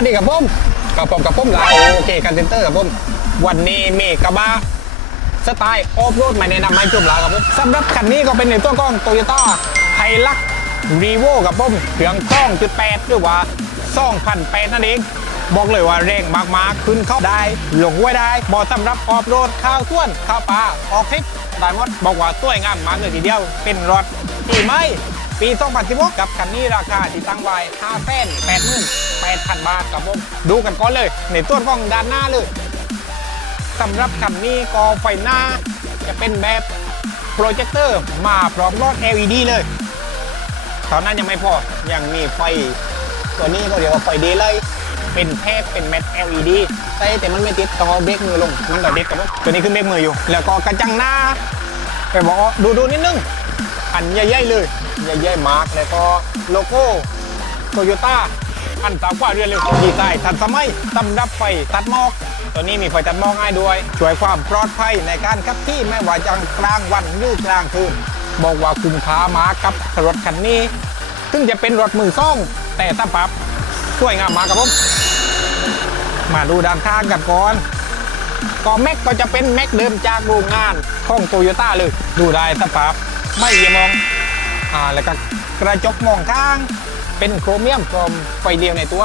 สวัสดีครับผมกับผมกับผมลาโอเคกันเซนเตอร์ครับผมวันนี้มีกระบะสไตล์ออฟโรดมาแนะนำให้จุ่มลาครับผมสำหรับคันนี้ก็เป็นในตัวกล้องโตโยต้าไฮลักรีโวกับผมเครื่องกล้องจุดแปดหรือว่าซ่องพันแปดนั่นเอง บอกเลยว่าแรงมากๆขึ้นเข้าได้ลงไว้ได้บอสำหรับออฟโรดข้าวท้วนข้าวปลาออกทริปได้หมดบอกว่าสวยงามมากเลยทีเดียวเป็นรถที่ไม่ปี2016กับคันนี้ราคาที่ตั้งไว้5แสน8 8 0 0 0 8,000 บาทครับผมดูกันก่อนเลย ในตัวกล้องด้านหน้าเลยสำหรับคันนี้ก็ไฟหน้าจะเป็นแบบโปรเจคเตอร์มาพร้อมรอด LED เลยตอนนั้นยังไม่พอ ยังมีไฟ ตัวนี้ก็เรียกว่าไฟเดย์ไลท์เป็นแทบเป็นแมท LED ใส่แต่มันไม่ติดต้อเบรกมือลง มันก็ติดกับผมตัวนี้คือเบรกมืออยู่ แล้วก็กระจังหน้าไปบอกว่าดูดูนิดนึง อันใหญ่ๆเลย ใหญ่ๆมาร์กแล้วก็โลโก้โตโยต้า อันสาวกว่าเรือนเลยดีไซน์ทันสมัยสำรับไฟตัดหมอก ตัวนี้มีไฟตัดหมอกง่ายด้วย ช่วยความปลอดภัยในการขับขี่ไม่ว่าจะกลางวันหรือกลางคืนบอกว่าคุ้มค่ามากับรถคันนี้ ซึ่งจะเป็นรถมือซ่อง แต่สภาพสวยงามมากครับผมมาดูด้านข้างกันก่อนก็แม็กก็จะเป็นแม็กเดิมจากโรงงานของโตโยต้าเลย ดูได้สภาพไม่เอียงมองอ่าแล้วก็กระจกมองข้าง เป็นโครเมียมพร้อมไฟเดียวในตัว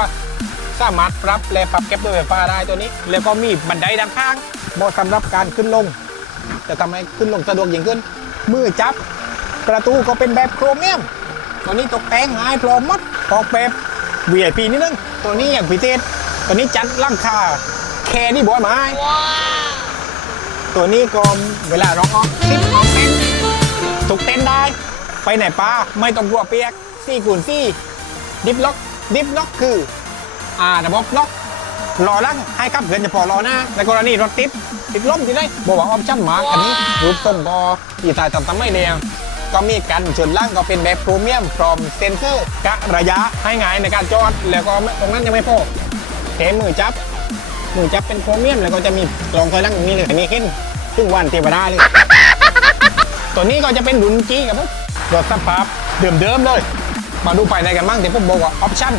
สามารถปรับและปรับเก็บด้วยไฟฟ้าได้ตัวนี้ แล้วก็มีบันไดด้านข้างเหมาะสำหรับการขึ้นลง จะทำให้ขึ้นลงสะดวกยิ่งขึ้น มือจับ ประตูก็เป็นแบบโครเมียม ตัวนี้ตกแต่งง่ายพร้อมหมดออกแบบ VIP นิดนึง ตัวนี้อย่างพิเศษตัวนี้จัดร่างคาแค่นี่บอยไม้ตัวนี้ก็เวลาราออกคลิปออกเต้นถูกเต้นได้ ไปไหนป้าไม่ต้องกลัวเปียกซี่กุนซี่ ดิฟล็อกดิฟล็อกคืออ่าระบบล็อกรอลังให้ขับเกินจะพอรอหน้าในกรณีรถติดติดล้มที่ได้บอกว่าออปชั่นมาอันนี้รูปทรงก็อีสายต่ำๆไม่เรียงก็มีกันส่วนล่างก็เป็นแบบโพรเมียมพร้อมเซนเซอร์กะระยะให้ง่ายในการจอด แล้วก็ตรงนั้นยังไม่พอเทมือจับมือจับเป็นโพรเมียมแล้วก็จะมีกลองคอยลังอย่างนี้เลยอันนี้ขึ้นครึ่งวันเทวดาเลยตัวนี้ก็จะเป็นดุนจีครับผมรถสภาพเดิมๆเลย มาดูภายในกันบ้างที่ผมบอกว่าออปชั่น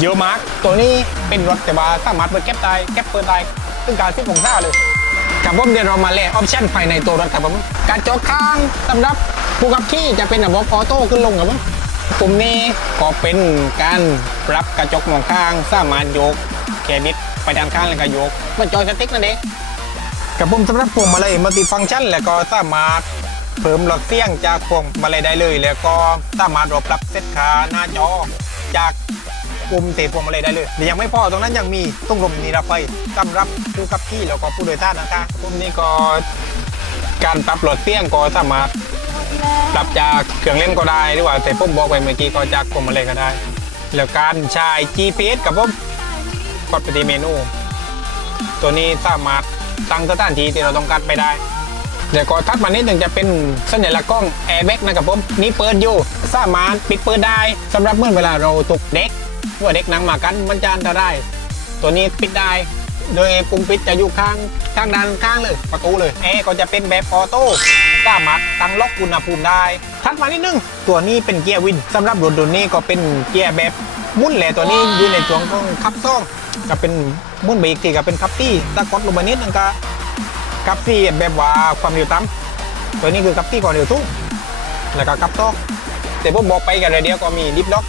เยอะมาก ตัวนี้เป็นรถแต่ว่าสามารถเปิดแก๊ปได้แก๊ปเปิดได้ซึ่งการที่ผมทราบเลยกับผมเดี๋ยวเรามาแลกออปชั่นภายในตัวรถครับผมการจอดข้างสำหรับผู้ขับขี่จะเป็นระบบออโต้ขึ้นลงครับผมปุ่มนี้ก็เป็นการปรับกระจกมองข้างสามารถโยกแคบิดไปด้านข้างแล้วก็โยกมันจอยสติ๊กนั่นเองกับผมสำหรับพวงมาลัยมัลติฟังก์ชันแล้วก็สามารถ เพิ่มหลอดเสียงจากพวงมาลัยได้เลย แล้วก็สามารถรบรับเซตขาหน้าจอจากปุ่มเตะพวงมาลัยได้เลยและยังไม่พอตรงนั้นยังมีตุ้งลมนิรภัยสำหรับผู้ขับขี่แล้วก็ผู้โดยสารนะคะปุ่มนี้ก็การปรับหลอดเสียงก็สามารถปรับจากเครื่องเล่นก็ได้หรือว่าแต่ผมบอกไปเมื่อกี้ก็จากพวงมาลัยก็ได้ แล้วการใช้ GPS กับผมกดไปที่เมนู ตัวนี้สามารถตั้งสถานที่ที่เราต้องการไปได้ เดี๋ยวก็ทัดมานิดหนึ่งจะเป็นสัญลักษณ์กล้องแอร์แบ็กนะครับผมนี่เปิดอยู่สามารถปิดเปิดได้สำหรับเมื่อเวลาเราตกเด็กว่าเด็กนั่งมากันมันจะอันตรายตัวนี้ปิดได้ โดยปุ่มปิดจะอยู่ข้างข้างด้านข้างเลย ประตูเลยแอร์ก็จะเป็นแบบออโต้สามารถตั้งล็อกอุณหภูมิได้ทัดมานิดนึงตัวนี้เป็นเกียร์วินสำหรับรถรุ่นนี้ก็เป็นเกียร์แบบมุ่นแหละตัวนี้อยู่ในช่วงของคับซ่องก็เป็นมุ่นไปอีกทีก็เป็นคับตี้ตะกดลงมานิดนึงก็ กับที่แบบว่าความเร็วต่ำตัวนี้คือกับที่ความเร็วสูงแล้วก็กับโต๊ะแต่ผมบอกไปกันเลยเดียวก็มีดิฟล็อก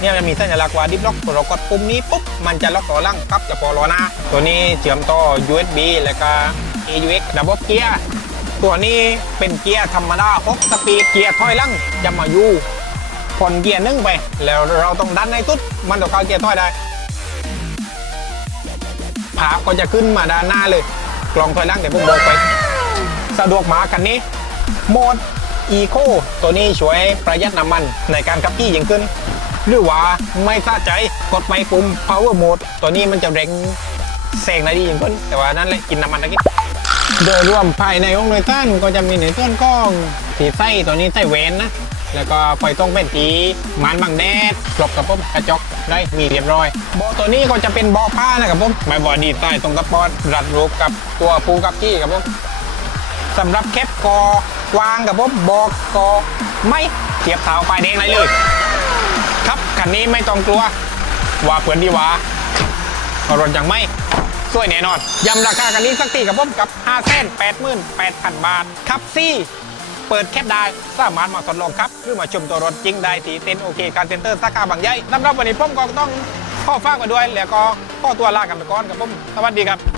เนี่ยมันมีสัญลักษณ์ว่าดิฟล็อกเรากดปุ่มนี้ปุ๊บมันจะล็อกล้อหล่างกับจะพอล้อหน้าตัวนี้เชื่อมต่อ USB แล้วก็ AUX ระบเบิลเกียร์ตัวนี้เป็นเกียร์ธรรมดา6สปีดเกียร์ถอยล่างจะมาอยู่ผ่อนเกียร์นึ่งไป แล้วเราต้องดันในตุ๊ดมันต้อเข้าเกียร์ถอยได้ผาก็จะขึ้นมาด้านหน้าเลย กลองถอยหล่างเดี๋ยวผมบอกไป สะดวกมากันนี้โหมด Eco ตัวนี้ช่วยประหยัดน้ำมันในการขับขี่ยิ่งขึ้น หรือว่าไม่สะใจกดไปปุ่ม Power Mode ตัวนี้มันจะเร่งแซงได้ดียิ่งขึ้น แต่ว่านั่นแหละกินน้ำมันตะกี้โดยรวมภายในห้องโดยสารก็จะมีในส่วนของสีไส้ตัวนี้ไส้เวนนะ แล้วก็ไฟต้องเป็นสีมันบังแดดกลบกับผมกระจกได้มีเรียบร้อยเบาะตัวนี้ก็จะเป็นเบาะผ้านะครับผมไม่บอดีใต้ตรงกระปอดรัดรูปกับตัวปูกับที่ครับผมสำหรับแคปกอวางกับผมบอกกอไม่เทียบเท้าไฟแดงอะไรเลย ครับคันนี้ไม่ต้องกลัวว่าเพื่อนดีว่ารถยังไม่สวยแน่นอนยำราคากันนี้สักทีกับผมกับ5 8 8 8 0 0 0 บาท ครับซี่ เปิดแคปได้ สามารถมาทดลองครับ หรือมาชมตัวรถจริงได้ที่เต็นโอเคการเซ็นเตอร์สาขาบางใหญ่สำหรับวันนี้ผมก็ต้องข้อฝากไปด้วย แล้วก็ข้อตัวลากันไปก่อนกับผมสวัสดีครับ